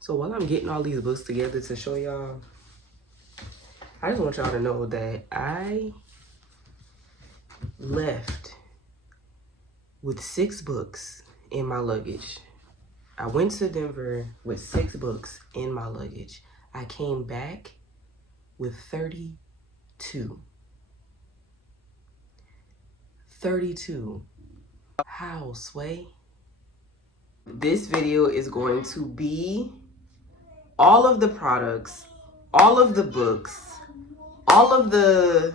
So while I'm getting all these books together to show y'all, I just want y'all to know that I left with 6 books in my luggage. I went to Denver with 6 books in my luggage. I came back with 32. 32. How, Sway? This video is going to be all of the products, all of the books, all of the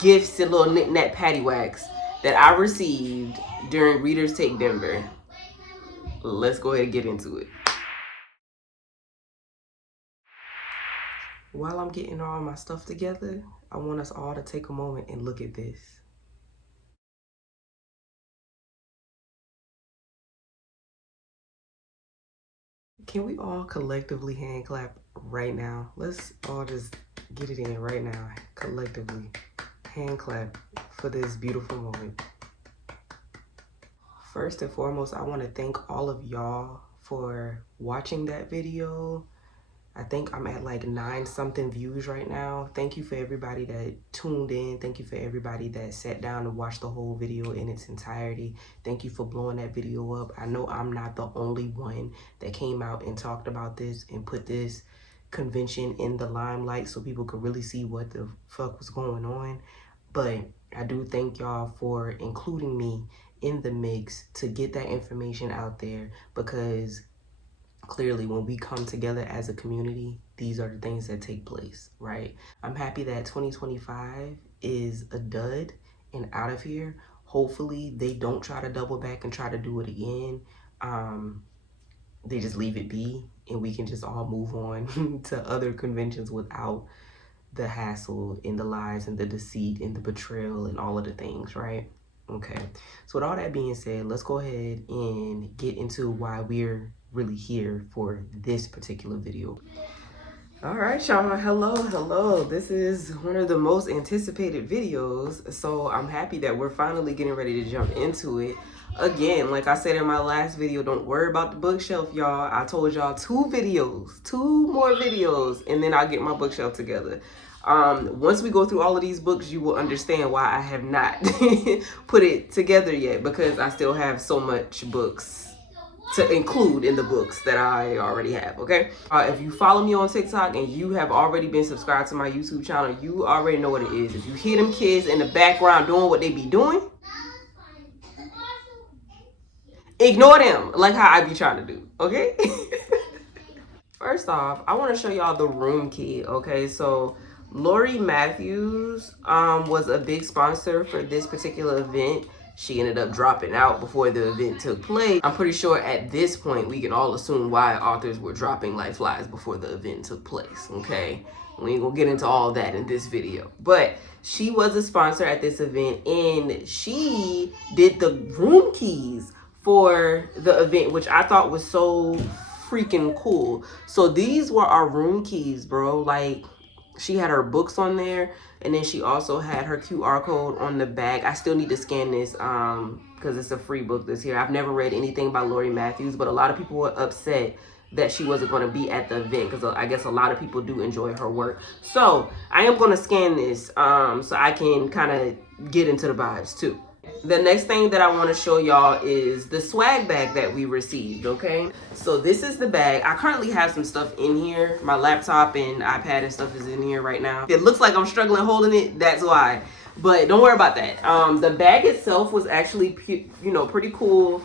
gifts and little knick-knack paddywhacks that I received during Readers Take Denver. Let's go ahead and get into it. While I'm getting all my stuff together, I want us all to take a moment and look at this. Can we all collectively hand clap right now? Let's all just get it in right now. Collectively hand clap for this beautiful moment. First and foremost, I want to thank all of y'all for watching that video. I think I'm at like 9 something views right now. Thank you for everybody that tuned in. Thank you for everybody that sat down and watched the whole video in its entirety. Thank you for blowing that video up. I know I'm not the only one that came out and talked about this and put this convention in the limelight so people could really see what the fuck was going on. But I do thank y'all for including me in the mix to get that information out there, because clearly when we come together as a community, these are the things that take place, right? I'm happy that 2025 is a dud and out of here. Hopefully they don't try to double back and try to do it again. They just leave it be and we can just all move on to other conventions without the hassle and the lies and the deceit and the betrayal and all of the things, right? Okay, so with all that being said, let's go ahead and get into why we're really here for this particular video. All right, y'all, hello. This is one of the most anticipated videos, so I'm happy that we're finally getting ready to jump into it. Again, like I said in my last video, don't worry about the bookshelf, y'all. I told y'all 2 more videos, and then I'll get my bookshelf together. Once we go through all of these books, you will understand why I have not put it together yet, because I still have so much books to include in the books that I already have, okay? If you follow me on TikTok and you have already been subscribed to my YouTube channel, you already know what it is. If you hear them kids in the background doing what they be doing, ignore them, like how I be trying to do, okay? First off, I want to show y'all the room key, okay? So Lori Matthews was a big sponsor for this particular event. She ended up dropping out before the event took place. I'm pretty sure at this point we can all assume why authors were dropping like flies before the event took place, okay? We ain't gonna get into all that in this video. But she was a sponsor at this event and she did the room keys for the event, which I thought was so freaking cool. So these were our room keys, bro. Like, she had her books on there, and then she also had her QR code on the back. I still need to scan this because it's a free book this year. I've never read anything by Lori Matthews, but a lot of people were upset that she wasn't going to be at the event because I guess a lot of people do enjoy her work. So I am going to scan this so I can kind of get into the vibes too. The next thing that I want to show y'all is the swag bag that we received, okay? So this is the bag. I currently have some stuff in here. My laptop and iPad and stuff is in here right now. It looks like I'm struggling holding it, that's why. But don't worry about that. The bag itself was actually, pretty cool.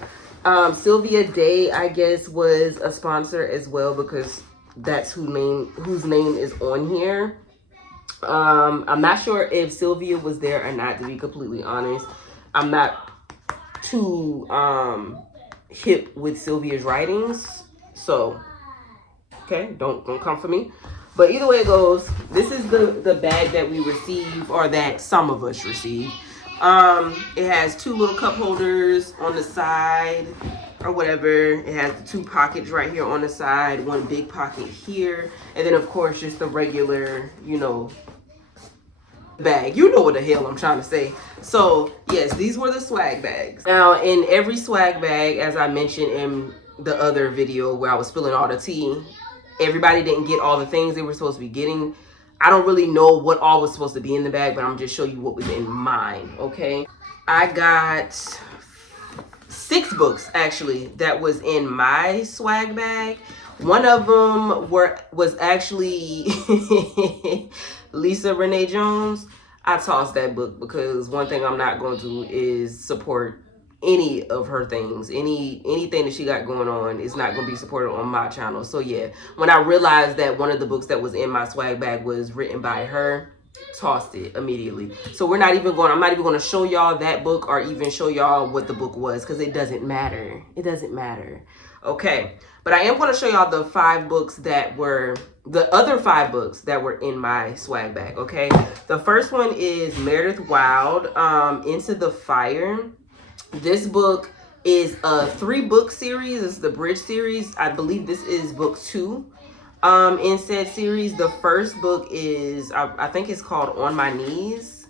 Sylvia Day, I guess, was a sponsor as well because that's whose name is on here. I'm not sure if Sylvia was there or not, to be completely honest. I'm not too hip with Sylvia's writings, so okay, don't come for me. But either way it goes, this is the bag that we receive, or that some of us receive. It has 2 little cup holders on the side or whatever. It has the 2 pockets right here on the side, 1 big pocket here, and then of course just the regular, bag. You know what the hell I'm trying to say. So yes, these were the swag bags. Now in every swag bag, as I mentioned in the other video where I was spilling all the tea, everybody didn't get all the things they were supposed to be getting. I don't really know what all was supposed to be in the bag, but I'm just show you what was in mine, okay? I got 6 books actually that was in my swag bag. One of them was actually Lisa Renee Jones. I tossed that book because one thing I'm not going to do is support any of her things. Anything that she got going on is not going to be supported on my channel. So yeah, when I realized that one of the books that was in my swag bag was written by her, tossed it immediately. So I'm not even going to show y'all that book or even show y'all what the book was, because it doesn't matter. It doesn't matter. Okay, but I am going to show y'all the 5 books that were the other 5 books that were in my swag bag. Okay, the first one is Meredith Wild, Into the Fire. This book is a 3-book series. It's the Bridge series. I believe this is book 2 in said series. The first book is I think it's called On My Knees.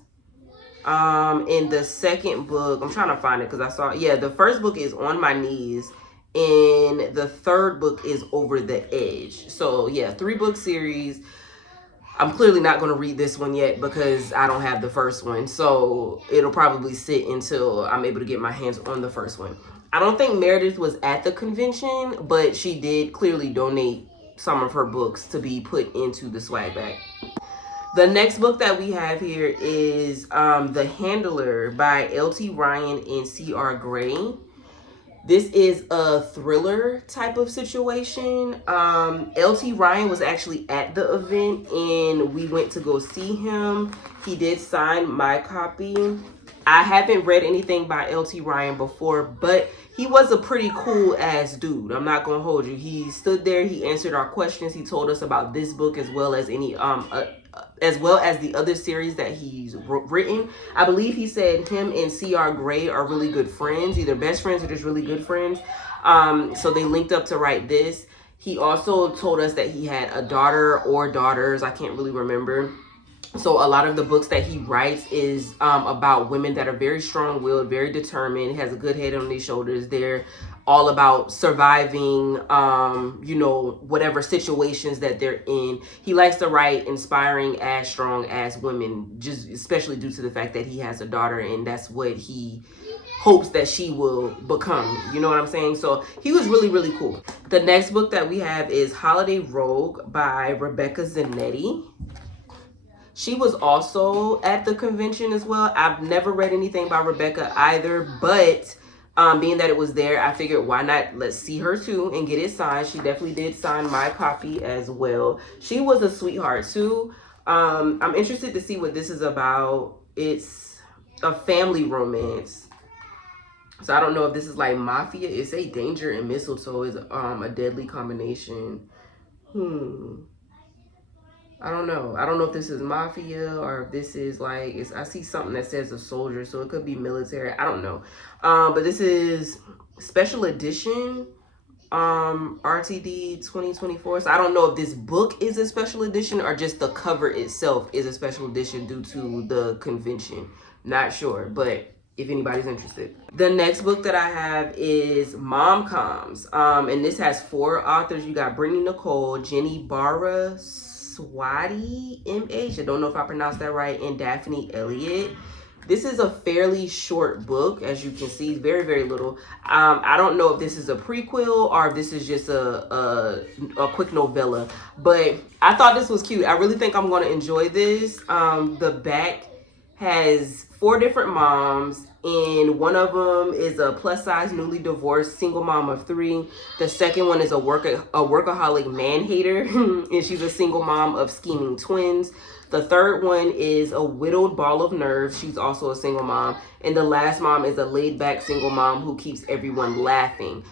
In the second book, I'm trying to find it because I saw, yeah, the first book is On My Knees, and the third book is Over the Edge. So yeah, 3-book series. I'm clearly not going to read this one yet because I don't have the first one. So it'll probably sit until I'm able to get my hands on the first one. I don't think Meredith was at the convention, but she did clearly donate some of her books to be put into the swag bag. The next book that we have here is The Handler by L.T. Ryan and C.R. Gray. This is a thriller type of situation. L.T. Ryan was actually at the event and we went to go see him. He did sign my copy. I haven't read anything by L.T. Ryan before, but he was a pretty cool ass dude. I'm not gonna hold you. He stood there, he answered our questions, he told us about this book as well as any as well as the other series that he's written. I believe he said him and C.R. Gray are really good friends, either best friends or just really good friends. So they linked up to write this. He also told us that he had a daughter or daughters, I can't really remember. So a lot of the books that he writes is about women that are very strong-willed, very determined, has a good head on their shoulders. They're all about surviving, you know, whatever situations that they're in. He likes to write inspiring as strong as women, just especially due to the fact that he has a daughter and that's what he hopes that she will become. You know what I'm saying? So he was really, really cool. The next book that we have is Holiday Rogue by Rebecca Zanetti. She was also at the convention as well. I've never read anything by Rebecca either, but being that it was there, I figured why not let's see her too and get it signed. She definitely did sign my copy as well. She was a sweetheart too. I'm interested to see what this is about. It's a family romance. So I don't know if this is like mafia. It's a danger and mistletoe is a deadly combination. I don't know. I don't know if this is mafia or if this is like, I see something that says a soldier, so it could be military. I don't know. But this is special edition, RTD 2024. So I don't know if this book is a special edition or just the cover itself is a special edition due to the convention. Not sure, but if anybody's interested. The next book that I have is Mom Coms. And this has 4 authors. You got Brittany Nicole, Jenny Barra, Swati MH, I don't know if I pronounced that right, and Daphne Elliott. This is a fairly short book, as you can see, very, very little. I don't know if this is a prequel or if this is just a quick novella, but I thought this was cute. I really think I'm going to enjoy this. The back has 4 different moms, and one of them is a plus-size, newly divorced single mom of 3. The second one is a workaholic man-hater, and she's a single mom of scheming twins. The third one is a widowed ball of nerves. She's also a single mom. And the last mom is a laid-back single mom who keeps everyone laughing.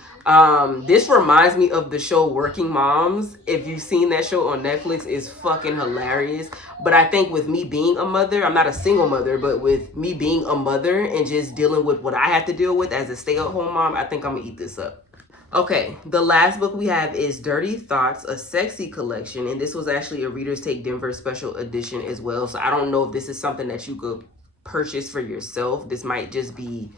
This reminds me of the show Working Moms. If you've seen that show on Netflix, it's fucking hilarious. But I think with me being a mother, I'm not a single mother, but with me being a mother and just dealing with what I have to deal with as a stay-at-home mom, I think I'm gonna eat this up. Okay, the last book we have is Dirty Thoughts, a sexy collection. And this was actually a Reader's Take Denver special edition as well. So I don't know if this is something that you could purchase for yourself. This might just be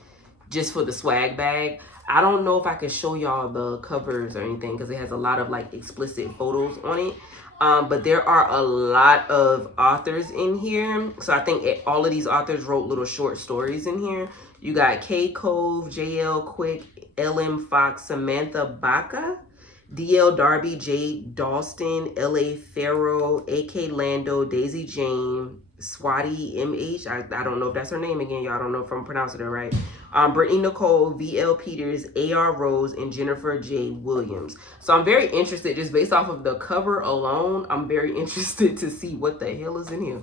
just for the swag bag. I don't know if I could show y'all the covers or anything because it has a lot of like explicit photos on it. But there are a lot of authors in here. So I think all of these authors wrote little short stories in here. You got K Cove, JL Quick, LM Fox, Samantha Baca, DL Darby, J Dalston, LA Farrow, AK Lando, Daisy Jane, Swati MH. I don't know if that's her name again, y'all. I don't know if I'm pronouncing it right. Brittany Nicole, VL Peters, AR Rose, and Jennifer J Williams. So I'm very interested, just based off of the cover alone, I'm very interested to see what the hell is in here.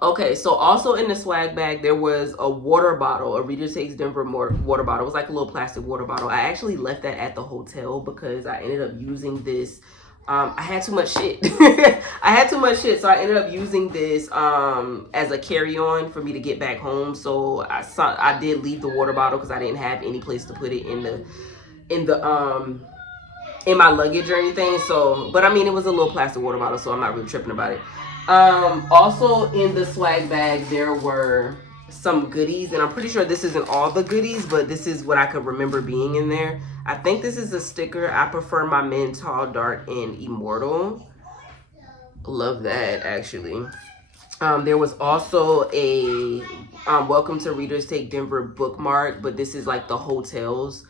Okay, so also in the swag bag, there was a water bottle, a Reader Takes Denver water bottle. It was like a little plastic water bottle. I actually left that at the hotel because I ended up using this. I had too much shit. I had too much shit, so I ended up using this as a carry-on for me to get back home. So I did leave the water bottle because I didn't have any place to put it in my luggage or anything. So, but I mean, it was a little plastic water bottle, so I'm not really tripping about it. Also in the swag bag, there were some goodies, and I'm pretty sure this isn't all the goodies, but this is what I could remember being in there. I think this is a sticker. I prefer my men tall, dark, and immortal. Love that, actually. There was also a Welcome to Readers Take Denver bookmark, but this is like the hotel's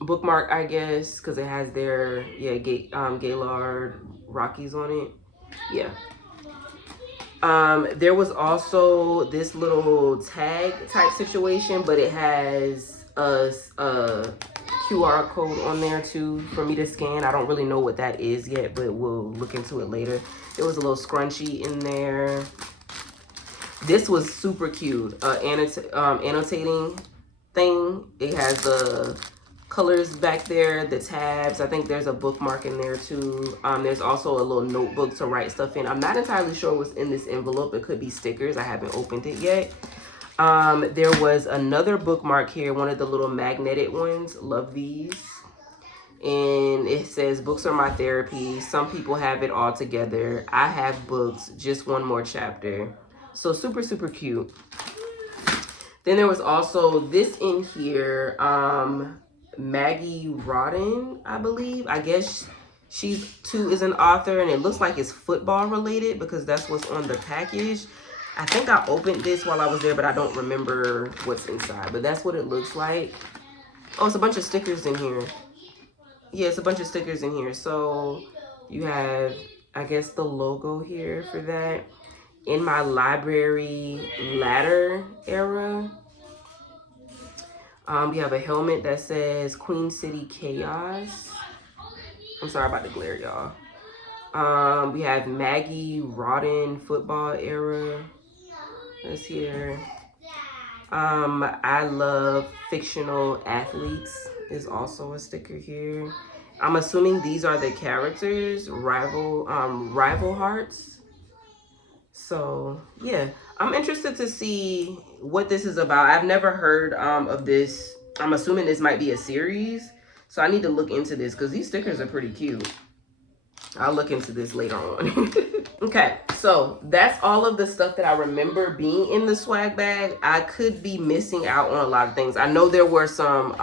bookmark, I guess, because it has their Gaylord Rockies on it. Yeah. There was also this little tag type situation, but it has a QR code on there too for me to scan. I don't really know what that is yet, but we'll look into it later. There was a little scrunchie in there. This was super cute. Annotating thing. It has the colors back there, the tabs. I think there's a bookmark in there too. There's also a little notebook to write stuff in. I'm not entirely sure what's in this envelope. It could be stickers. I haven't opened it yet. There was another bookmark here, one of the little magnetic ones. Love these. And it says, books are my therapy. Some people have it all together. I have books, just one more chapter. So super, super cute. Then there was also this in here. Maggie Rodden, I believe. I guess she too is an author, and it looks like it's football related because that's what's on the package. I think I opened this while I was there, but I don't remember what's inside. But that's what it looks like. Oh, it's a bunch of stickers in here. Yeah, it's a bunch of stickers in here. So you have, I guess, the logo here for that. In my library ladder era. We have a helmet that says Queen City Chaos. I'm sorry about the glare, y'all. We have Maggie Rodden football era. That's here. I love fictional athletes is also a sticker here. I'm assuming these are the characters, rival hearts. So yeah, I'm interested to see what this is about. I've never heard of this. I'm assuming this might be a series, so I need to look into this because these stickers are pretty cute. I'll look into this later on. Okay, so that's all of the stuff that I remember being in the swag bag. I could be missing out on a lot of things. I know there were some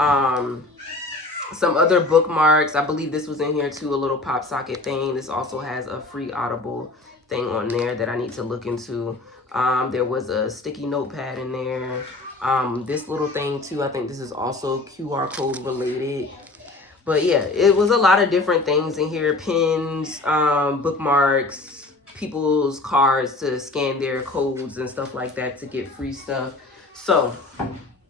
other bookmarks. I believe this was in here too, a little pop socket thing. This also has a free Audible thing on there that I need to look into. There was a sticky notepad in there. This little thing too, I think this is also QR code related. But yeah, it was a lot of different things in here. Pins, bookmarks, people's cards to scan their codes and stuff like that to get free stuff. So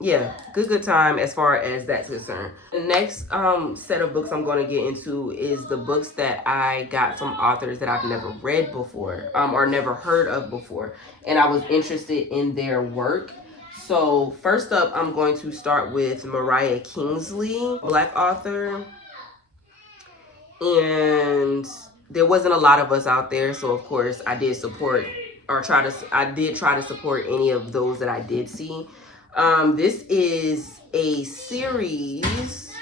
yeah, good time as far as that's concerned. The next set of books I'm going to get into is the books that I got from authors that I've never read before or never heard of before, and I was interested in their work. So first up, I'm going to start with Mariah Kingsley, Black author. And there wasn't a lot of us out there, so of course I did support or try to support any of those that I did see. This is a series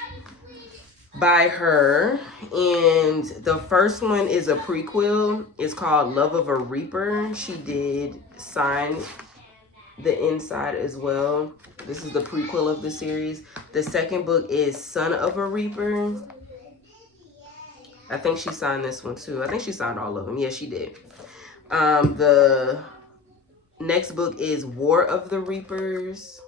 by her, and the first one is a prequel. It's called Love of a Reaper. She did sign the inside as well. This is the prequel of the series. The second book is Son of a Reaper. I think she signed this one too. I think she signed all of them. Yeah, she did. The next book is War of the Reapers.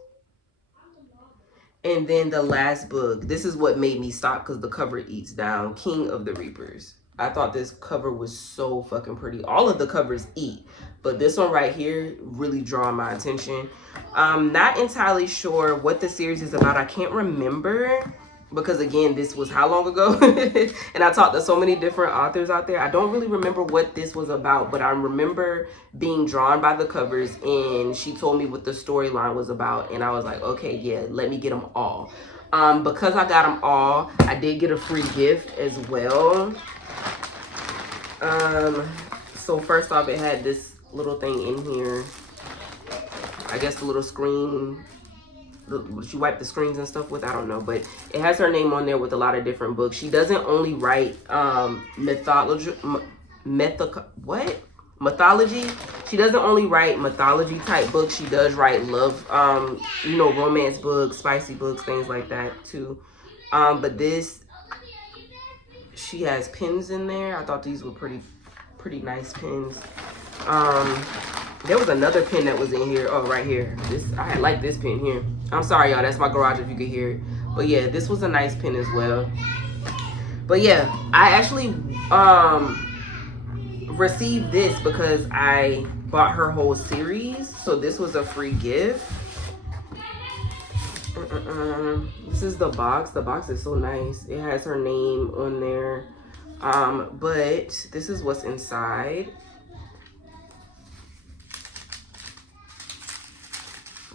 And then the last book, this is what made me stop because the cover eats down, King of the Reapers. I thought this cover was so fucking pretty. All of the covers eat, but this one right here really draw my attention. I'm not entirely sure what the series is about. I can't remember because again, this was how long ago? And I talked to so many different authors out there. I don't really remember what this was about, but I remember being drawn by the covers, and she told me what the storyline was about, and I was like, okay, yeah, let me get them all. Because I got them all, I did get a free gift as well. So first off, it had this little thing in here. I guess the little screen, she wiped the screens and stuff with, I don't know, but it has her name on there with a lot of different books. She doesn't only write mythology. She doesn't only write mythology type books. She does write love, romance books, spicy books, things like that too. But this, she has pins in there. I thought these were pretty nice pins. There was another pin that was in here. Oh, right here. I like this pin here. I'm sorry, y'all. That's my garage if you could hear it. But yeah, this was a nice pin as well. But yeah, I actually received this because I bought her whole series. So this was a free gift. This is the box. The box is so nice. It has her name on there. But this is what's inside.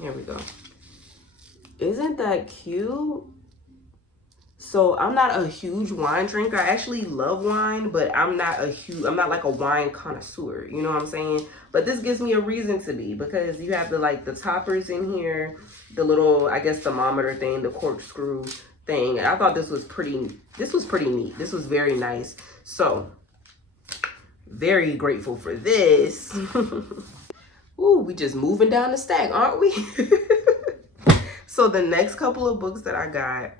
Here we go. Isn't that cute? So I'm not a huge wine drinker. I actually love wine, but I'm not like a wine connoisseur. You know what I'm saying? But this gives me a reason to be, because you have the toppers in here, the little, I guess, thermometer thing, the corkscrew thing. I thought this was pretty neat. This was very nice. So very grateful for this. Ooh, we just moving down the stack, aren't we? So the next couple of books that I got,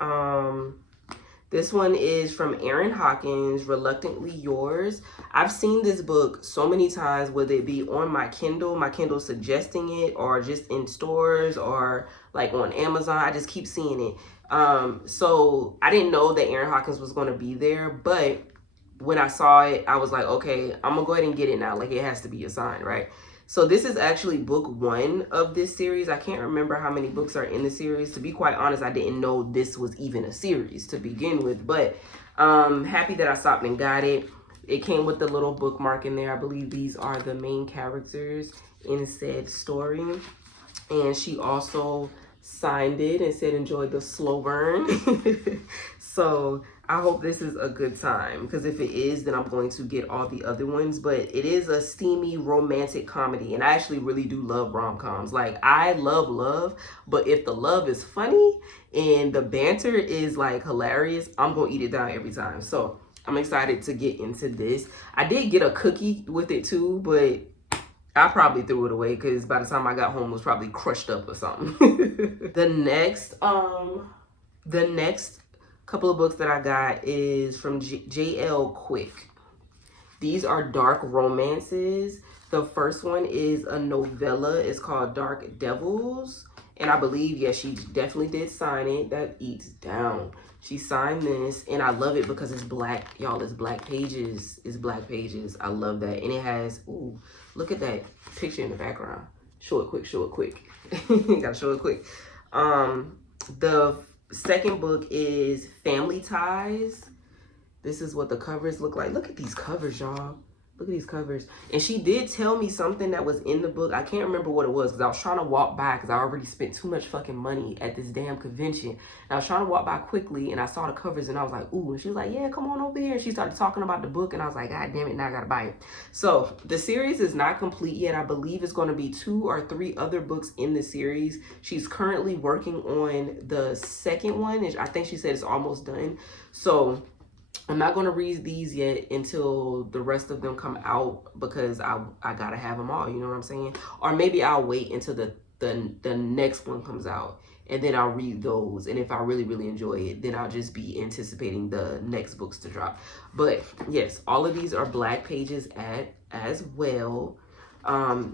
this one is from Aaron Hawkins, Reluctantly Yours. I've seen this book so many times, whether it be on my Kindle suggesting it, or just in stores, or like on Amazon. I just keep seeing it. So I didn't know that Aaron Hawkins was going to be there, but when I saw it, I was like, okay, I'm gonna go ahead and get it now. Like, it has to be assigned, right? So this is actually book 1 of this series. I can't remember how many books are in the series. To be quite honest, I didn't know this was even a series to begin with. But happy that I stopped and got it. It came with the little bookmark in there. I believe these are the main characters in said story. And she also signed it and said enjoy the slow burn. So I hope this is a good time, because if it is, then I'm going to get all the other ones. But it is a steamy romantic comedy, and I actually really do love rom-coms. Like, I love, but if the love is funny and the banter is like hilarious, I'm gonna eat it down every time. So I'm excited to get into this. I did get a cookie with it too, but I probably threw it away because by the time I got home, it was probably crushed up or something. The next couple of books that I got is from J.L. Quick. These are dark romances. The first one is a novella. It's called Dark Devils. And I believe, yeah, she definitely did sign it. That eats down. She signed this, and I love it because it's black. Y'all, it's black pages. It's black pages. I love that. And it has, ooh, look at that picture in the background. Show it quick, show it quick. Gotta show it quick. The second book is Family Ties. This is what the covers look like. Look at these covers, y'all. Look at these covers. And she did tell me something that was in the book. I can't remember what it was, because I was trying to walk by, because I already spent too much fucking money at this damn convention. And I was trying to walk by quickly, and I saw the covers, and I was like, ooh. And she was like, yeah, come on over here. And she started talking about the book, and I was like, God damn it, now I gotta buy it. So the series is not complete yet. I believe it's going to be 2 or 3 other books in the series. She's currently working on the second one. I think she said it's almost done. So I'm not going to read these yet until the rest of them come out, because I gotta have them all, you know what I'm saying? Or maybe I'll wait until the the next one comes out, and then I'll read those, and if I really enjoy it, then I'll just be anticipating the next books to drop. But yes, all of these are black pages as well.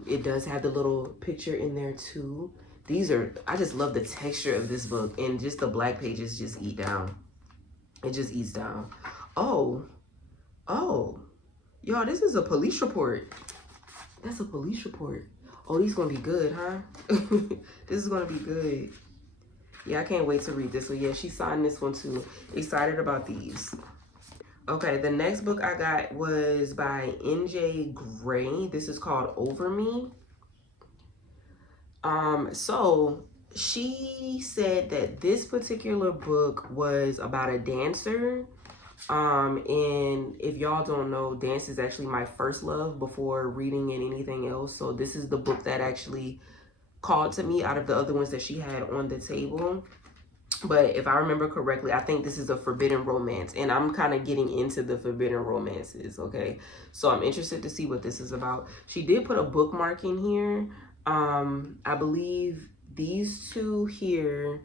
It does have the little picture in there too. These are, I just love the texture of this book, and just the black pages just eat down. It just eats down. Oh, y'all, this is a police report. That's a police report. Oh, these gonna be good, huh? This is gonna be good. Yeah, I can't wait to read this one. Yeah, she signed this one too. Excited about these. Okay, the next book I got was by N.J. Gray. This is called Over Me. So she said that this particular book was about a dancer. And if y'all don't know, dance is actually my first love before reading in anything else. So this is the book that actually called to me out of the other ones that she had on the table. But if I remember correctly, I think this is a forbidden romance, and I'm kind of getting into the forbidden romances, okay? So I'm interested to see what this is about. She did put a bookmark in here. I believe these two here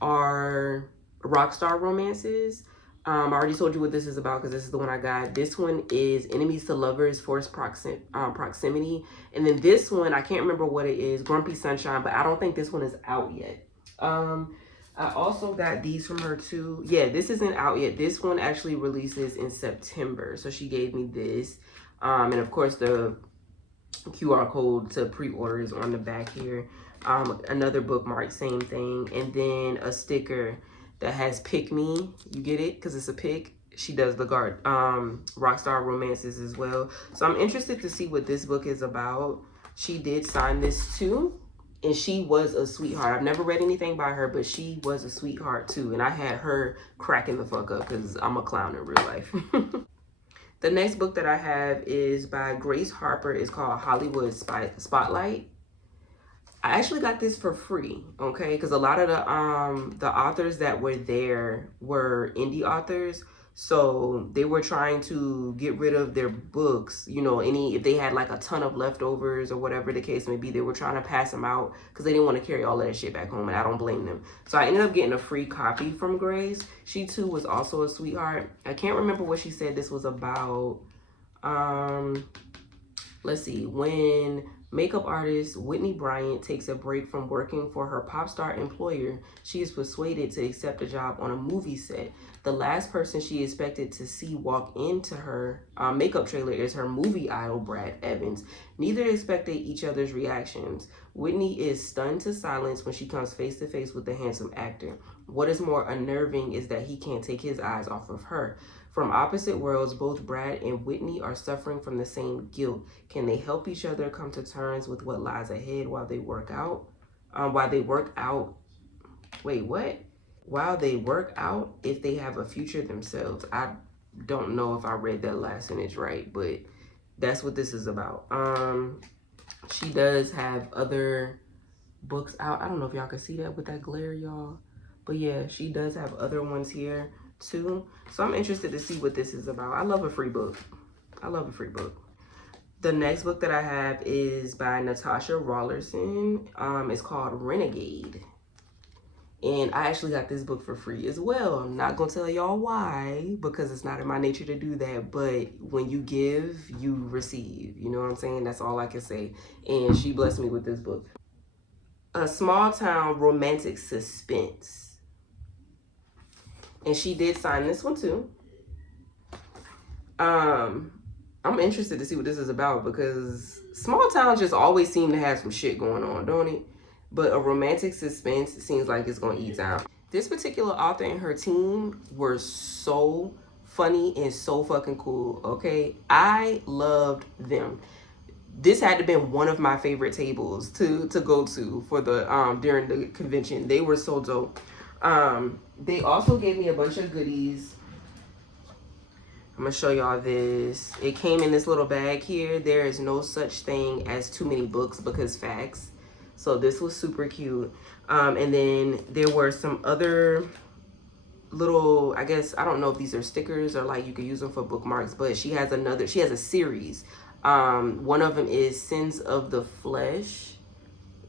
are Rockstar romances. I already told you what this is about because this is the one I got. This one is Enemies to Lovers, Forced Proximity. And then this one, I can't remember what it is, Grumpy Sunshine, but I don't think this one is out yet. I also got these from her too. Yeah, this isn't out yet. This one actually releases in September. So she gave me this. And of course the QR code to pre-order is on the back here. Another bookmark, same thing. And then a sticker that has Pick Me. You get it? Because it's a pick. She does the Rockstar romances as well. So I'm interested to see what this book is about. She did sign this too. And she was a sweetheart. I've never read anything by her, but she was a sweetheart too. And I had her cracking the fuck up because I'm a clown in real life. The next book that I have is by Grace Harper. It's called Hollywood Spotlight. I actually got this for free, okay? Because a lot of the authors that were there were indie authors. So they were trying to get rid of their books, you know, if they had like a ton of leftovers or whatever the case may be, they were trying to pass them out because they didn't want to carry all of that shit back home, and I don't blame them. So I ended up getting a free copy from Grace. She too was also a sweetheart. I can't remember what she said this was about. Let's see. When makeup artist Whitney Bryant takes a break from working for her pop star employer, she is persuaded to accept a job on a movie set. The last person she expected to see walk into her makeup trailer is her movie idol, Brad Evans. Neither expected each other's reactions. Whitney is stunned to silence when she comes face to face with the handsome actor. What is more unnerving is that he can't take his eyes off of her. From opposite worlds, both Brad and Whitney are suffering from the same guilt. Can they help each other come to terms with what lies ahead while they work out? While they work out if they have a future themselves. I don't know if I read that last sentence right, but that's what this is about. She does have other books out. I don't know if y'all can see that with that glare, y'all. But yeah, she does have other ones here too. So I'm interested to see what this is about. I love a free book. I love a free book. The next book that I have is by Natasha Rawlerson. It's called Renegade. And I actually got this book for free as well. I'm not going to tell y'all why, because it's not in my nature to do that. But when you give, you receive. You know what I'm saying? That's all I can say. And she blessed me with this book. A small town romantic suspense. And she did sign this one too. I'm interested to see what this is about because small towns just always seem to have some shit going on, don't it? But a romantic suspense seems like it's going to eat down. This particular author and her team were so funny and so fucking cool, okay? I loved them. This had to have been one of my favorite tables to go to for the during the convention. They were so dope. They also gave me a bunch of goodies. I'm gonna show y'all this. It came in this little bag here. There is no such thing as too many books because facts. So this was super cute. And then there were some other little, I guess, I don't know if these are stickers or like you could use them for bookmarks, but she has a series. One of them is Sins of the Flesh.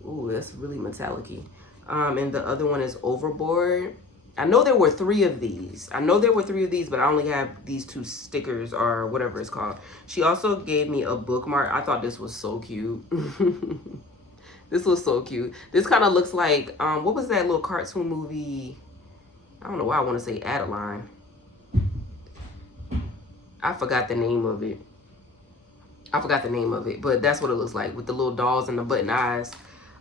Ooh, that's really metallic-y. And the other one is Overboard. I know there were three of these. But I only have these two stickers or whatever it's called. She also gave me a bookmark. I thought this was so cute. This was so cute. This kind of looks like, what was that little cartoon movie? I don't know why I want to say Adeline. I forgot the name of it. But that's what it looks like with the little dolls and the button eyes.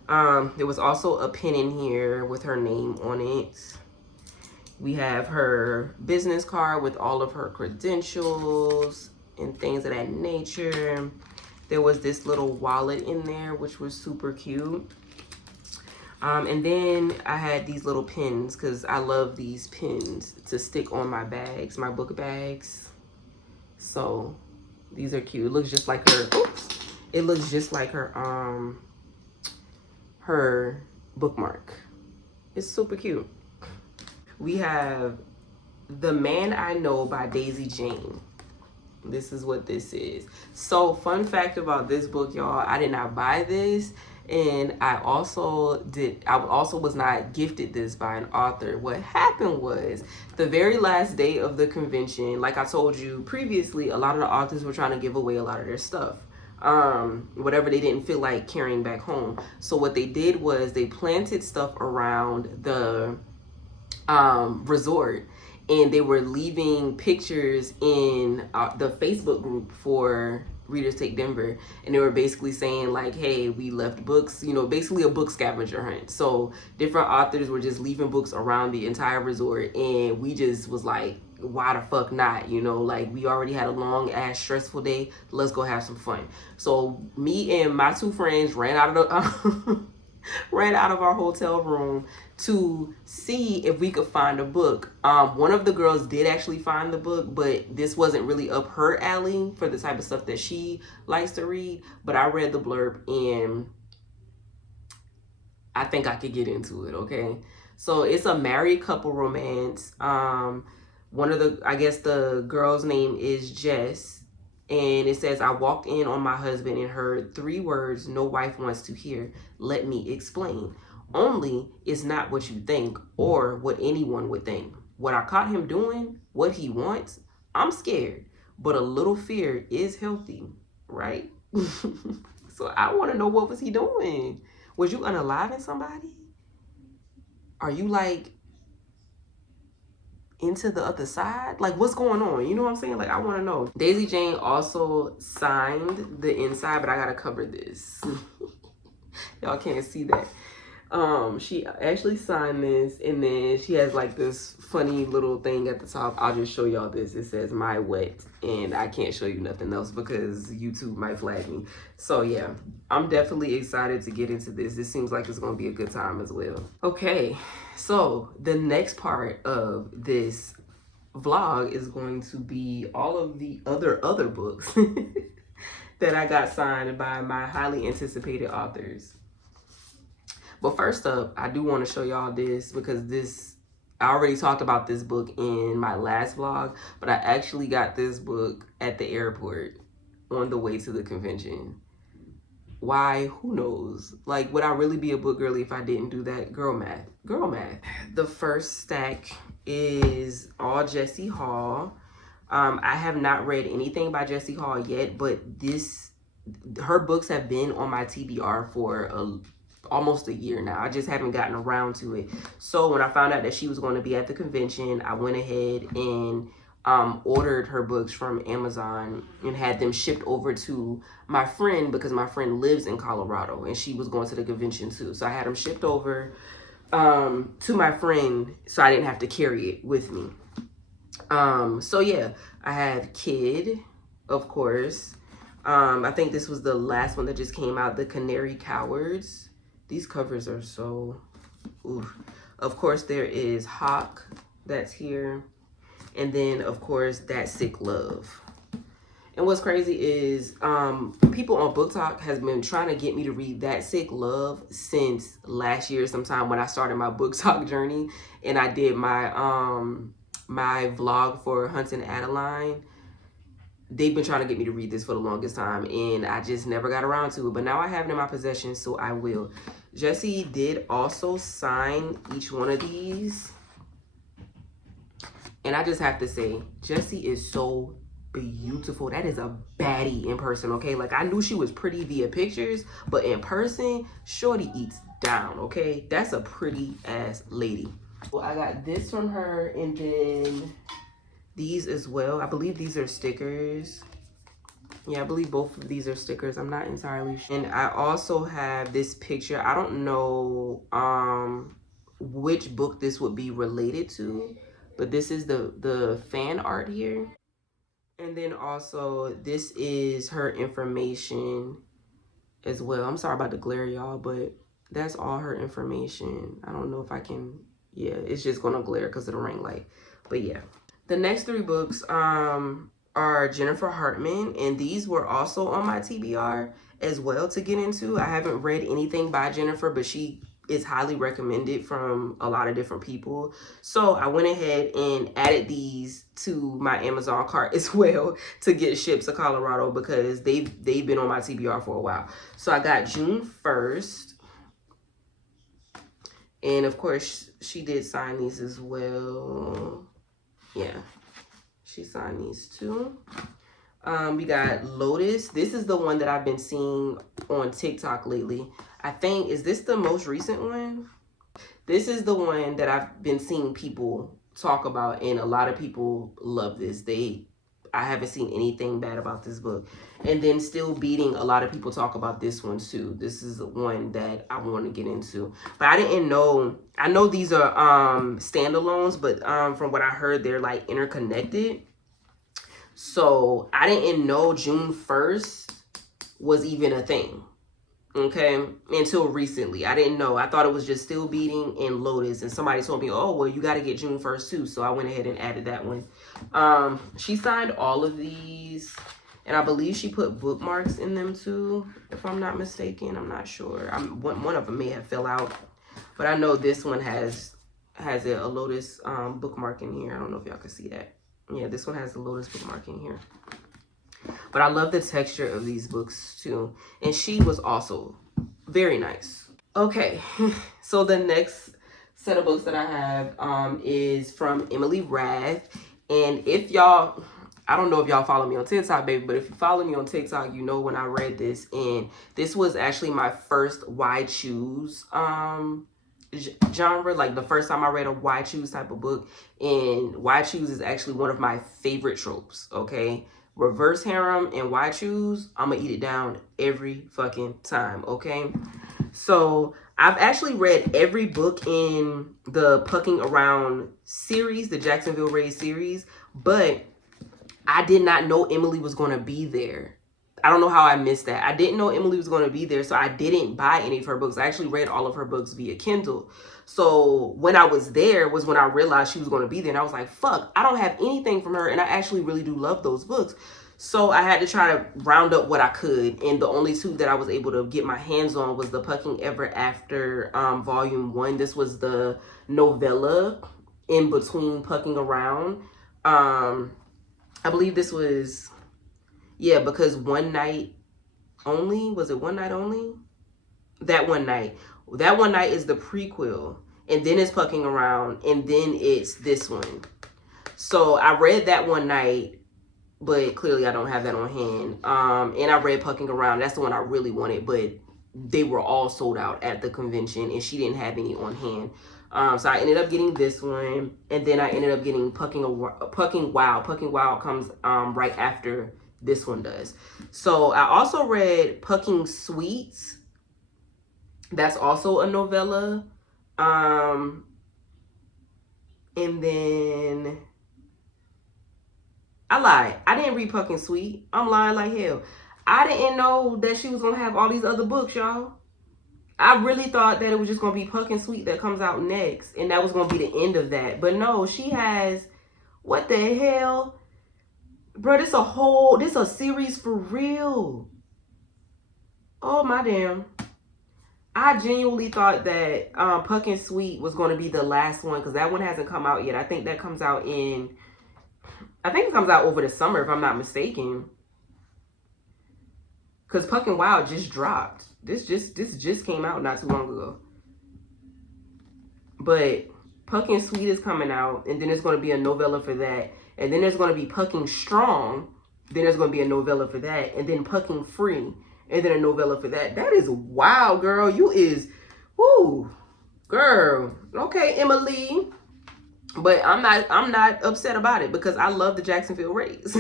There was also a pin in here with her name on it. We have her business card with all of her credentials and things of that nature. There was this little wallet in there, which was super cute. And then I had these little pins because I love these pins to stick on my bags, my book bags. So these are cute. It looks just like her. Oops. It looks just like her bookmark. It's super cute. We have The Man I Know by Daisy Jane. This is what this is. So fun fact about this book, y'all, I did not buy this, and I also was not gifted this by an author. What happened was the very last day of the convention, like I told you previously, a lot of the authors were trying to give away a lot of their stuff, whatever they didn't feel like carrying back home. So what they did was they planted stuff around the resort, and they were leaving pictures in the Facebook group for Readers Take Denver, and they were basically saying like, hey, we left books, you know, basically a book scavenger hunt. So different authors were just leaving books around the entire resort, and we just was like, why the fuck not, you know, like we already had a long ass stressful day, let's go have some fun. So me and my two friends ran out of the ran out of our hotel room to see if we could find a book. One of the girls did actually find the book, but this wasn't really up her alley for the type of stuff that she likes to read. But I read the blurb and I think I could get into it, okay? So it's a married couple romance. One of the, I guess the girl's name is Jess. And it says, I walked in on my husband and heard three words no wife wants to hear. Let me explain. Only it's not what you think or what anyone would think. What I caught him doing, what he wants, I'm scared. But a little fear is healthy, right? So I want to know, what was he doing? Was you unaliving somebody? Are you like into the other side? Like, what's going on? You know what I'm saying? Like, I want to know. Daisy Jane also signed the inside, but I gotta cover this. Y'all can't see that. She actually signed this, and then she has like this funny little thing at the top. I'll just show y'all this. It says my wet, and I can't show you nothing else because YouTube might flag me. So yeah, I'm definitely excited to get into this. This seems like it's gonna be a good time as well. Okay, so the next part of this vlog is going to be all of the other books that I got signed by my highly anticipated authors. But first up, I do want to show y'all this because I already talked about this book in my last vlog, but I actually got this book at the airport on the way to the convention. Why? Who knows? Like, would I really be a book girly if I didn't do that? Girl math. The first stack is all Jessie Hall. I have not read anything by Jessie Hall yet, but her books have been on my TBR for almost a year now. I just haven't gotten around to it. So when I found out that she was going to be at the convention, I went ahead and ordered her books from Amazon and had them shipped over to my friend because my friend lives in Colorado and she was going to the convention too. So I had them shipped over to my friend so I didn't have to carry it with me. So yeah, I have Kid, of course. I think this was the last one that just came out, The Canary Cowards. These covers are so, oof. Of course, there is Hawk, that's here. And then, of course, That Sick Love. And what's crazy is people on Book Talk has been trying to get me to read That Sick Love since last year sometime when I started my Book Talk journey. And I did my my vlog for Hunting Adeline. They've been trying to get me to read this for the longest time, and I just never got around to it. But now I have it in my possession, so I will. Jessie did also sign each one of these. And I just have to say, Jessie is so beautiful. That is a baddie in person, okay? Like, I knew she was pretty via pictures, but in person, shorty eats down, okay? That's a pretty ass lady. Well, I got this from her, and then these as well. I believe these are stickers. Yeah, I believe both of these are stickers. I'm not entirely sure. And I also have this picture. I don't know which book this would be related to, but this is the fan art here. And then also this is her information as well. I'm sorry about the glare, y'all, but that's all her information. I don't know if I can, yeah, it's just gonna glare because of the ring light. But yeah. The next three books are Jennifer Hartman, and these were also on my TBR as well to get into. I haven't read anything by Jennifer, but she is highly recommended from a lot of different people. So I went ahead and added these to my Amazon cart as well to get shipped to Colorado because they've been on my TBR for a while. So I got June 1st. And of course, she did sign these as well. Yeah, she signed these too. We got L.O.R.D.S. This is the one that I've been seeing on TikTok lately. I think, is this the most recent one? This is the one that I've been seeing people talk about, and a lot of people love this. I haven't seen anything bad about this book. And then Still Beating, a lot of people talk about this one too. This is the one that I want to get into. But I didn't know, I know these are standalones, but from what I heard, they're like interconnected. So I didn't know June 1st was even a thing. Okay, until recently. I didn't know. I thought it was just Still Beating and L.O.R.D.S. And somebody told me, oh, well, you got to get June 1st too. So I went ahead and added that one. She signed all of these. And I believe she put bookmarks in them too, if I'm not mistaken. I'm not sure. One of them may have fell out. But I know this one has a L.O.R.D.S bookmark in here. I don't know if y'all can see that. Yeah, this one has the L.O.R.D.S bookmark in here. But I love the texture of these books too. And she was also very nice. Okay, so the next set of books that I have is from Emily Rath. And if y'all, I don't know if y'all follow me on TikTok, baby, but if you follow me on TikTok, you know when I read this. And this was actually my first Why Choose genre, like the first time I read a Why Choose type of book. And Why Choose is actually one of my favorite tropes, okay? Reverse harem and Why Choose, I'm gonna eat it down every fucking time, okay? So I've actually read every book in the Pucking Around series, the Jacksonville Raised series, but I did not know Emily was gonna be there. I don't know how I missed that. I didn't know Emily was gonna be there, so I didn't buy any of her books. I actually read all of her books via Kindle. So when I was there was when I realized she was going to be there. And I was like, fuck, I don't have anything from her. And I actually really do love those books. So I had to try to round up what I could. And the only two that I was able to get my hands on was the Pucking Ever After Volume 1. This was the novella in between Pucking Around. I believe this was, yeah, because One Night Only, was it One Night Only? That One Night. That One Night is the prequel, and then it's Pucking Around, and then it's this one. So I read That One Night, but clearly I don't have that on hand. And I read Pucking Around. That's the one I really wanted, but they were all sold out at the convention, and she didn't have any on hand. So I ended up getting this one, and then I ended up getting Pucking Wild. Pucking Wild comes right after this one does. So I also read Pucking Sweets. That's also a novella. And then I lied. I didn't read Pucking Sweet. I'm lying like hell. I didn't know that she was going to have all these other books, y'all. I really thought that it was just going to be Pucking Sweet that comes out next. And that was going to be the end of that. But no, she has, what the hell? Bro, this a series for real. Oh, my damn. I genuinely thought that Pucking Sweet was going to be the last one because that one hasn't come out yet. I think that comes out I think it comes out over the summer if I'm not mistaken. Because Puckin' Wild just dropped. This just came out not too long ago. But Puckin' Sweet is coming out, and then there's going to be a novella for that. And then there's going to be Puckin' Strong. Then there's going to be a novella for that. And then Puckin' Free. And then a novella for that. That is wild, girl. You is, whoo, girl. Okay, Emily. But I'm not upset about it because I love the Jacksonville Rays.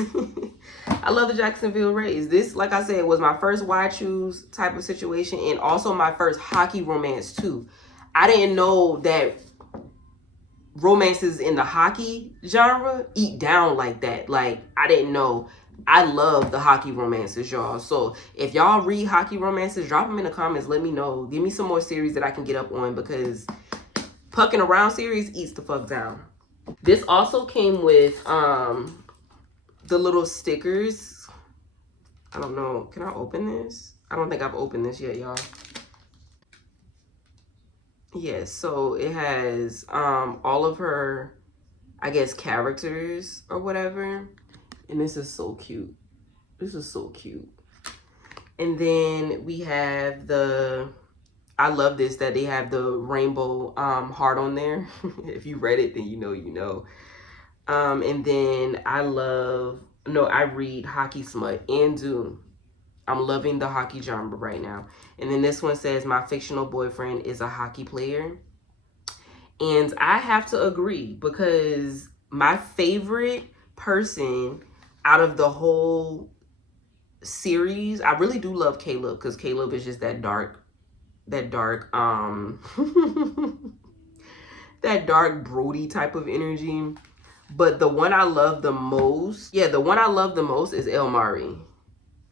I love the Jacksonville Rays. This, like I said, was my first why choose type of situation, and also my first hockey romance too. I didn't know that romances in the hockey genre eat down like that. Like, I didn't know. I love the hockey romances, y'all. So if y'all read hockey romances, drop them in the comments. Let me know. Give me some more series that I can get up on, because Pucking Around series eats the fuck down. This also came with the little stickers. I don't know. Can I open this? I don't think I've opened this yet, y'all. Yes, so it has all of her, I guess, characters or whatever. And this is so cute. This is so cute. And then we have the, I love this, that they have the rainbow heart on there. If you read it, then you know you know. And then I read hockey smut and do. I'm loving the hockey genre right now. And then this one says, my fictional boyfriend is a hockey player. And I have to agree, because my favorite person out of the whole series, I really do love Caleb, because Caleb is just that dark, that dark Brody type of energy. But the one I love the most, is El Mari.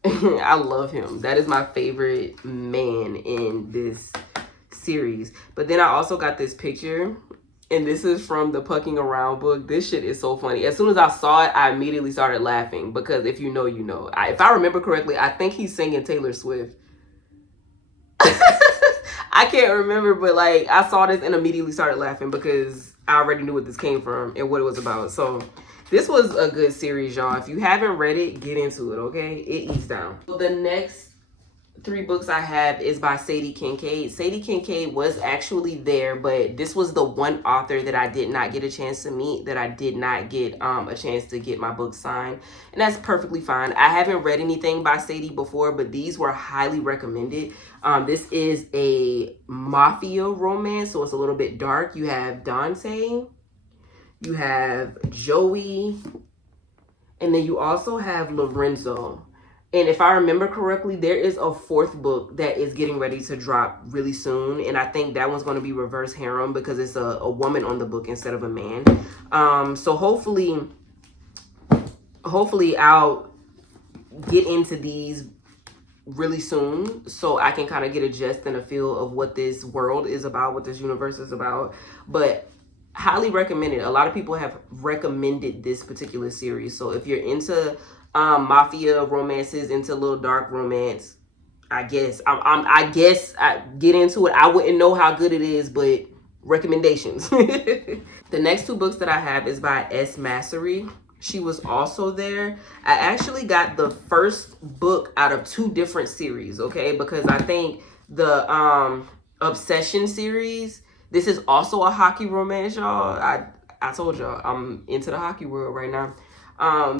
I love him. That is my favorite man in this series. But then I also got this picture, and this is from the Pucking Around book. This shit is so funny. As soon as I saw it, I immediately started laughing, because if you know, you know. If I remember correctly, I think he's singing Taylor Swift. I can't remember, but like, I saw this and immediately started laughing because I already knew what this came from and what it was about. So this was a good series, y'all. If you haven't read it, get into it, okay? It eats down. The next 3 books I have is by Sadie Kincaid. Sadie Kincaid was actually there, but this was the one author that I did not get a chance to meet, that I did not get a chance to get my book signed. And that's perfectly fine. I haven't read anything by Sadie before, but these were highly recommended. This is a mafia romance, so it's a little bit dark. You have Dante, you have Joey, and then you also have Lorenzo. And if I remember correctly, there is a 4th book that is getting ready to drop really soon. And I think that one's going to be reverse harem, because it's a woman on the book instead of a man. So hopefully I'll get into these really soon, so I can kind of get a gist and a feel of what this world is about, what this universe is about. But highly recommended. A lot of people have recommended this particular series. So if you're into mafia romances, into a little dark romance, I guess I get into it. I wouldn't know how good it is, but recommendations. The next 2 books that I have is by S. Massery. She was also there. I actually got the first book out of 2 different series, okay? Because I think the Obsession series, this is also a hockey romance, y'all. I told y'all I'm into the hockey world right now.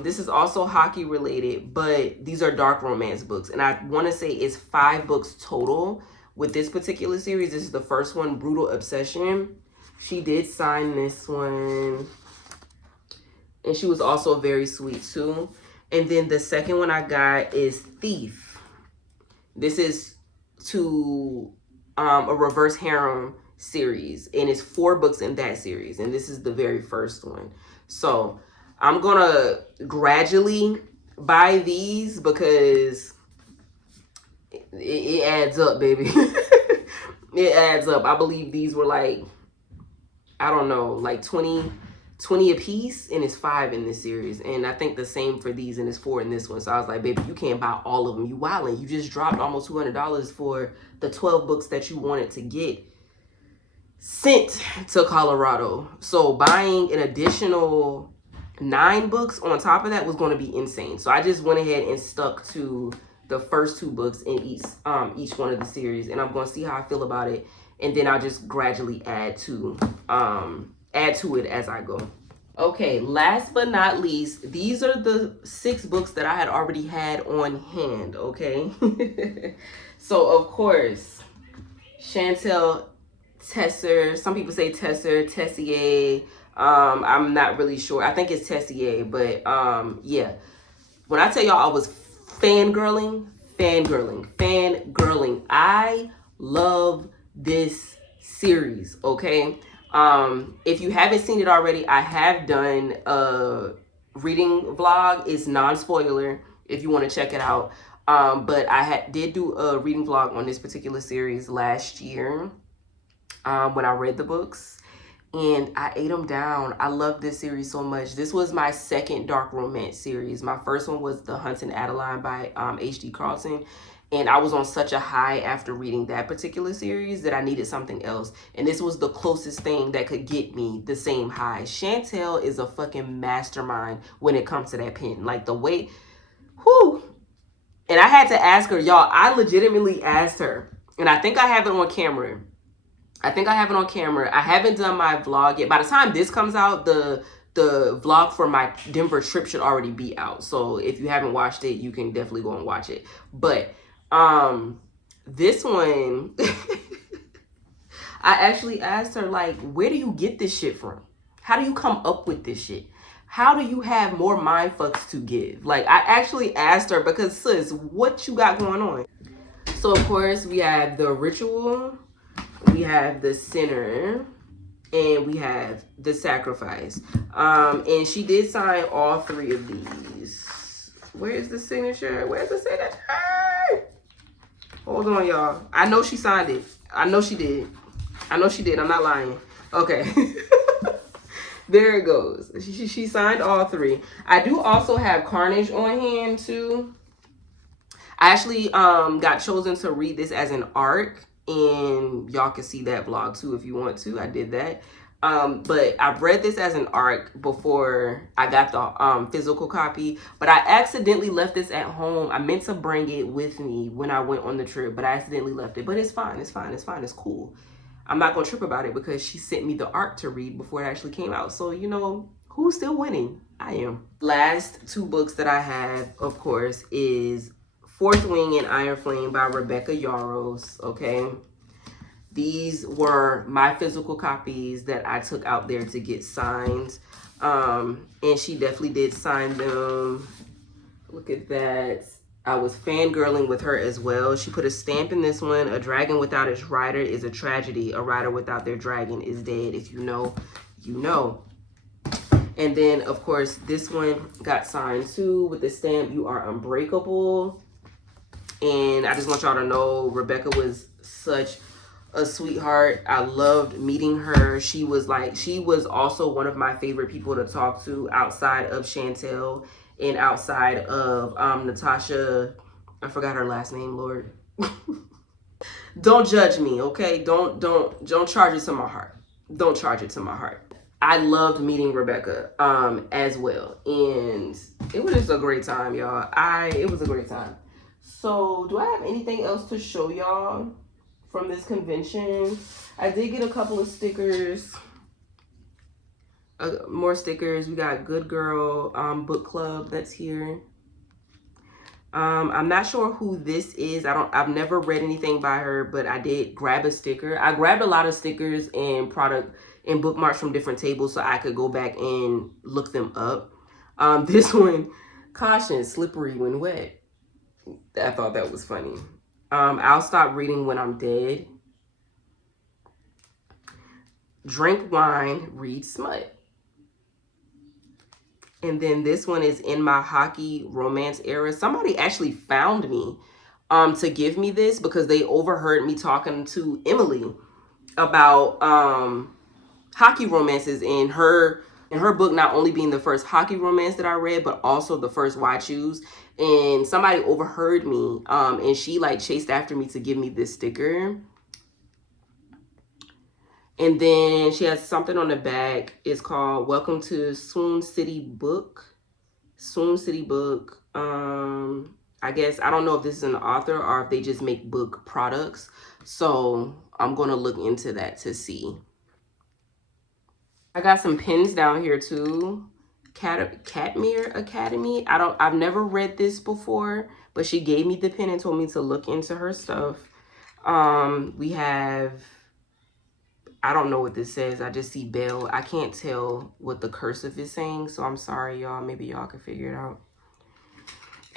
This is also hockey related, but these are dark romance books. And I want to say it's 5 books total with this particular series. This is the first one, Brutal Obsession. She did sign this one. And she was also very sweet too. And then the second one I got is Thief. This is to a reverse harem series. And it's 4 books in that series. And this is the very first one. So I'm going to gradually buy these, because it adds up, baby. It adds up. I believe these were like, I don't know, like 20 a piece, and it's 5 in this series. And I think the same for these, and it's 4 in this one. So I was like, baby, you can't buy all of them. You wildin'. You just dropped almost $200 for the 12 books that you wanted to get sent to Colorado. So buying an additional 9 books on top of that was going to be insane. So I just went ahead and stuck to the first 2 books in each one of the series, and I'm going to see how I feel about it, and then I'll just gradually add to it as I go. Okay, last but not least, these are the 6 books that I had already had on hand, okay? So, of course, Chantel Tesser, some people say Tesser, Tessier, I'm not really sure. I think it's Tessier, but yeah. When I tell y'all I was fangirling, I love this series, okay? If you haven't seen it already, I have done a reading vlog. It's non-spoiler if you want to check it out. But I did do a reading vlog on this particular series last year when I read the books. And I ate them down. I love this series so much. This was my second dark romance series. My first one was The Hunt and Adeline by H.D. Carlton. And I was on such a high after reading that particular series that I needed something else. And this was the closest thing that could get me the same high. Chantel is a fucking mastermind when it comes to that pen. Like the way, whew. And I had to ask her, y'all, I legitimately asked her. And I think I have it on camera. I haven't done my vlog yet. By the time this comes out, the vlog for my Denver trip should already be out. So if you haven't watched it, you can definitely go and watch it. But this one, I actually asked her, like, where do you get this shit from? How do you come up with this shit? How do you have more mind fucks to give? Like, I actually asked her because, sis, what you got going on? So, of course, we have The Ritual. We have The Sinner, and we have The Sacrifice. And she did sign all 3 of these. Where's the signature? Hold on, y'all. I know she signed it. I know she did. I'm not lying. Okay. There it goes. She signed all 3. I do also have Carnage on hand, too. I actually got chosen to read this as an ARC. And y'all can see that vlog too if you want to. I did that. But I've read this as an ARC before I got the physical copy. But I accidentally left this at home. I meant to bring it with me when I went on the trip, but I accidentally left it. But it's fine. It's cool. I'm not going to trip about it because she sent me the ARC to read before it actually came out. So, you know, who's still winning? I am. Last 2 books that I have, of course, is Fourth Wing and Iron Flame by Rebecca Yarros, okay? These were my physical copies that I took out there to get signed. And she definitely did sign them. Look at that. I was fangirling with her as well. She put a stamp in this one. A dragon without its rider is a tragedy. A rider without their dragon is dead. If you know, you know. And then, of course, this one got signed too with the stamp, "You are unbreakable." And I just want y'all to know Rebecca was such a sweetheart. I loved meeting her. She was also one of my favorite people to talk to outside of Chantel and outside of Natasha. I forgot her last name, Lord. Don't judge me, okay? Don't charge it to my heart. Don't charge it to my heart. I loved meeting Rebecca as well. And it was just a great time, y'all. It was a great time. So, do I have anything else to show y'all from this convention? I did get a couple of stickers. More stickers. We got Good Girl Book Club that's here. I'm not sure who this is. I've never read anything by her, but I did grab a sticker. I grabbed a lot of stickers and product and bookmarks from different tables so I could go back and look them up. This one, caution, slippery when wet. I thought that was funny. I'll stop reading when I'm dead. Drink wine, read smut. And then this one is In My Hockey Romance Era. Somebody actually found me to give me this because they overheard me talking to Emily about hockey romances in her book, not only being the first hockey romance that I read, but also the first Why Choose. And somebody overheard me and she like chased after me to give me this sticker. And then she has something on the back. It's called Welcome to Swoon City Book. I I guess I don't know if this is an author or if they just make book products. So I'm gonna look into that to see. I got some pins down here too. Catmere Academy. I've never read this before, but she gave me the pen and told me to look into her stuff. We have, I don't know what this says. I just see Bell. I can't tell what the cursive is saying, so I'm sorry, y'all. Maybe y'all can figure it out.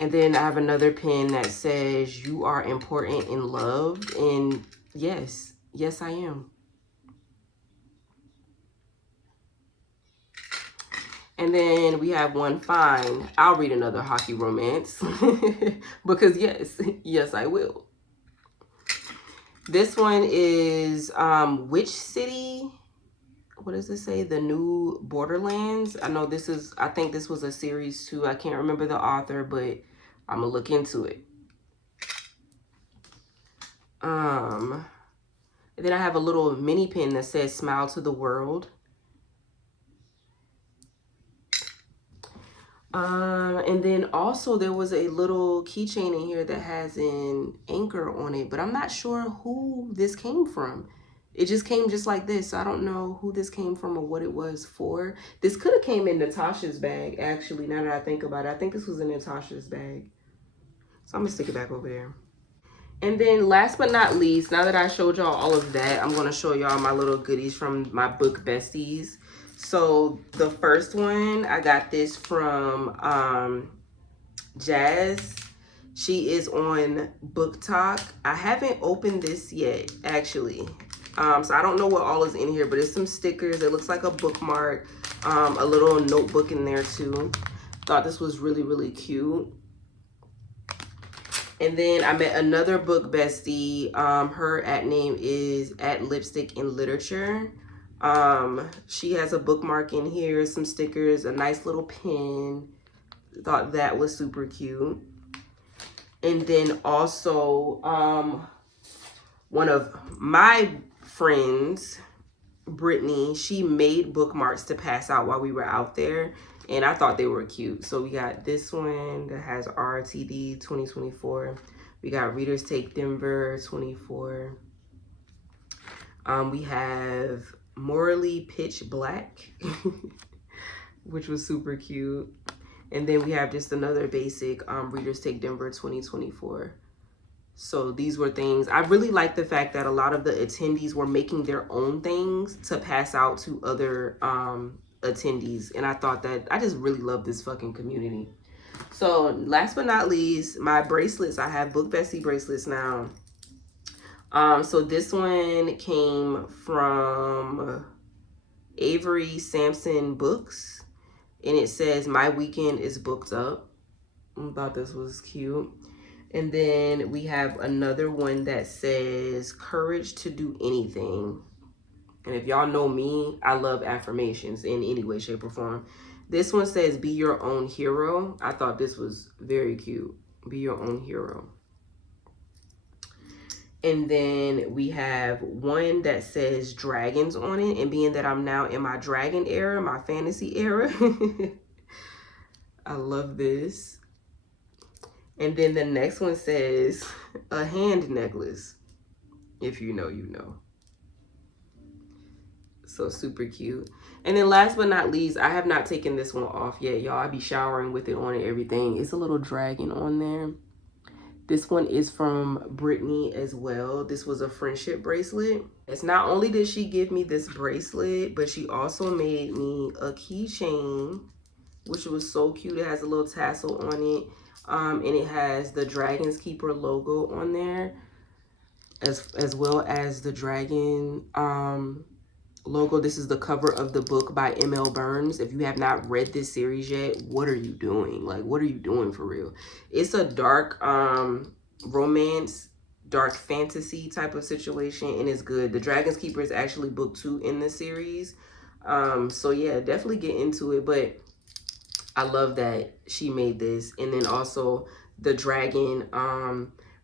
And then I have another pen that says, you are important and loved. And yes, yes, I am. And then we have one, fine. I'll read another hockey romance. Because yes, yes, I will. This one is which city? What does it say? The New Borderlands. I think this was a series too. I can't remember the author, but I'm gonna look into it. And then I have a little mini pen that says Smile to the World. And then also there was a little keychain in here that has an anchor on it, but I'm not sure who this came from. It just came just like this. So I don't know who this came from or what it was for. This could have came in Natasha's bag, actually, now that I think about it. I think this was in Natasha's bag. So I'm gonna stick it back over there. And then last but not least, now that I showed y'all all of that, I'm gonna show y'all my little goodies from my book besties. So the first one, I got this from Jazz. She is on Book Talk. I haven't opened this yet, actually. So I don't know what all is in here, but it's some stickers. It looks like a bookmark, a little notebook in there too. Thought this was really, really cute. And then I met another book bestie. Her @name is @lipstick in literature. She has a bookmark in here, some stickers, a nice little pin. Thought that was super cute. And then also one of my friends, Brittany, she made bookmarks to pass out while we were out there, and I thought they were cute. So we got this one that has RTD 2024. We got Readers Take Denver 24. We have Morally Pitch Black, which was super cute. And then we have just another basic Readers Take Denver 2024. So these were things. I really like the fact that a lot of the attendees were making their own things to pass out to other attendees. And I thought that, I just really love this fucking community. So last but not least, my bracelets. I have Book Bestie bracelets now. So this one came from Avery Sampson Books. And it says, my weekend is booked up. I thought this was cute. And then we have another one that says, courage to do anything. And if y'all know me, I love affirmations in any way, shape, or form. This one says, be your own hero. I thought this was very cute. Be your own hero. And then we have one that says dragons on it. And being that I'm now in my dragon era, my fantasy era, I love this. And then the next one says a hand necklace. If you know, you know. So super cute. And then last but not least, I have not taken this one off yet, y'all. I be showering with it on and everything. It's a little dragon on there. This one is from Brittany as well. This was a friendship bracelet. It's not only did she give me this bracelet, but she also made me a keychain, which was so cute. It has a little tassel on it. And it has the Dragon's Keeper logo on there, as well as the dragon logo. This is the cover of the book by M.L. Burns. If you have not read this series yet, what are you doing? Like, what are you doing for real? It's a dark romance, dark fantasy type of situation, and it's good. The Dragon's Keeper is actually book 2 in the series. So yeah, definitely get into it. But I love that she made this. And then also the dragon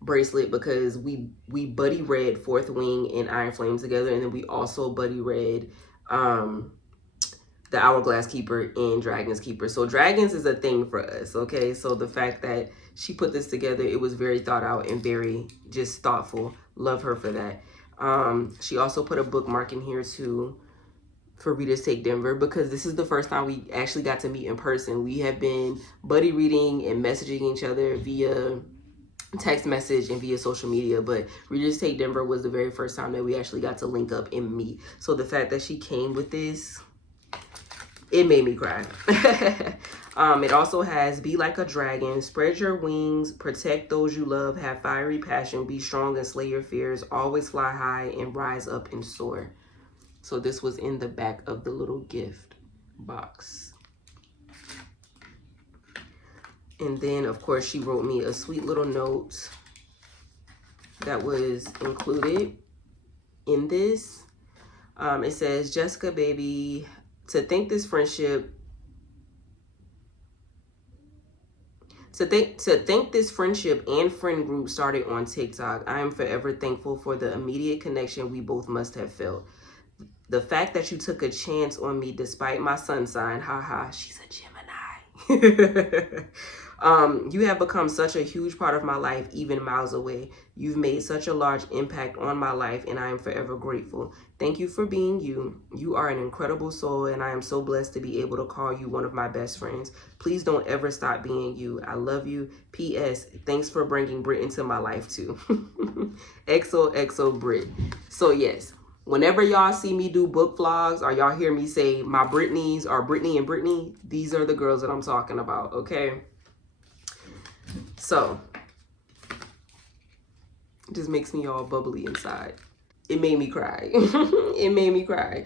bracelet, because we buddy read Fourth Wing and Iron Flame together, and then we also buddy read the Hourglass Keeper and Dragon's Keeper. So dragons is a thing for us, okay? So the fact that she put this together. It was very thought out and very just thoughtful. Love her for that. She also put a bookmark in here too for Readers Take Denver, because this is the first time we actually got to meet in person. We have been buddy reading and messaging each other via text message and via social media, but Readers Take Denver was the very first time that we actually got to link up and meet. So the fact that she came with this, it made me cry. It also has be like a dragon, spread your wings, protect those you love, have fiery passion, be strong and slay your fears, always fly high and rise up and soar. So this was in the back of the little gift box. And then, of course, she wrote me a sweet little note that was included in this. It says, Jessica, baby, to think this friendship and friend group started on TikTok. I am forever thankful for the immediate connection we both must have felt. The fact that you took a chance on me despite my sun sign, haha, she's a Gemini. You have become such a huge part of my life, even miles away. You've made such a large impact on my life, and I am forever grateful. Thank you for being you. You are an incredible soul, and I am so blessed to be able to call you one of my best friends. Please don't ever stop being you. I love you. P.S. Thanks for bringing Brit into my life, too. XOXO Brit. So, yes. Whenever y'all see me do book vlogs or y'all hear me say my Britneys or Brittany and Brittany, these are the girls that I'm talking about, okay? So, it just makes me all bubbly inside. It made me cry. It made me cry.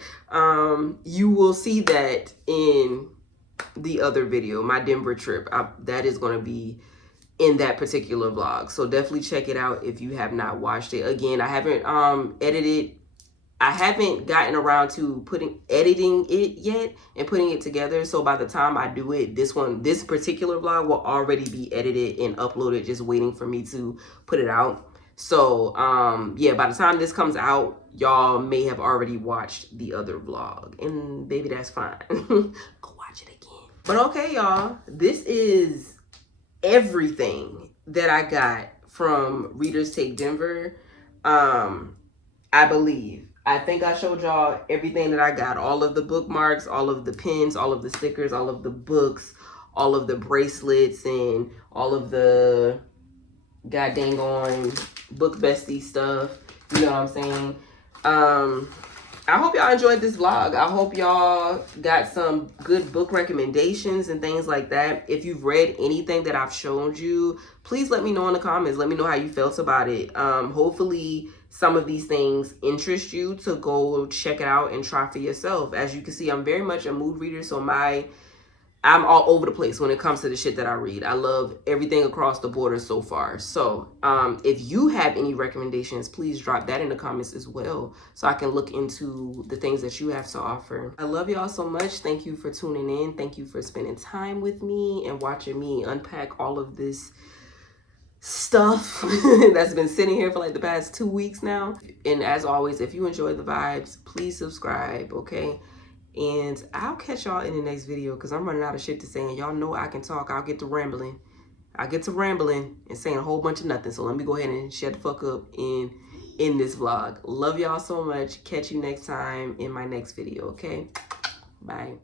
You will see that in the other video, my Denver trip. That is going to be in that particular vlog. So definitely check it out if you have not watched it. Again, I haven't I haven't gotten around to editing it yet and putting it together. So by the time I do it, this particular vlog will already be edited and uploaded, just waiting for me to put it out. So yeah, by the time this comes out, y'all may have already watched the other vlog, and baby, that's fine. Go watch it again. But okay, y'all, this is everything that I got from Readers Take Denver. I believe. I think I showed y'all everything that I got. All of the bookmarks, all of the pins, all of the stickers, all of the books, all of the bracelets, and all of the god dang on book bestie stuff. You know what I'm saying? I hope y'all enjoyed this vlog. I hope y'all got some good book recommendations and things like that. If you've read anything that I've shown you, please let me know in the comments. Let me know how you felt about it. Hopefully some of these things interest you to go check it out and try for yourself. As you can see, I'm very much a mood reader, so I'm all over the place when it comes to the shit that I read. I love everything across the border so far. So if you have any recommendations, please drop that in the comments as well, so I can look into the things that you have to offer. I love y'all so much. Thank you for tuning in. Thank you for spending time with me and watching me unpack all of this stuff that's been sitting here for like the past 2 weeks now. And as always, if you enjoy the vibes, please subscribe, okay? And I'll catch y'all in the next video, because I'm running out of shit to say, and y'all know I can talk. I'll get to rambling and saying a whole bunch of nothing. So let me go ahead and shut the fuck up and end this vlog. Love y'all so much. Catch you next time in my next video, okay? Bye.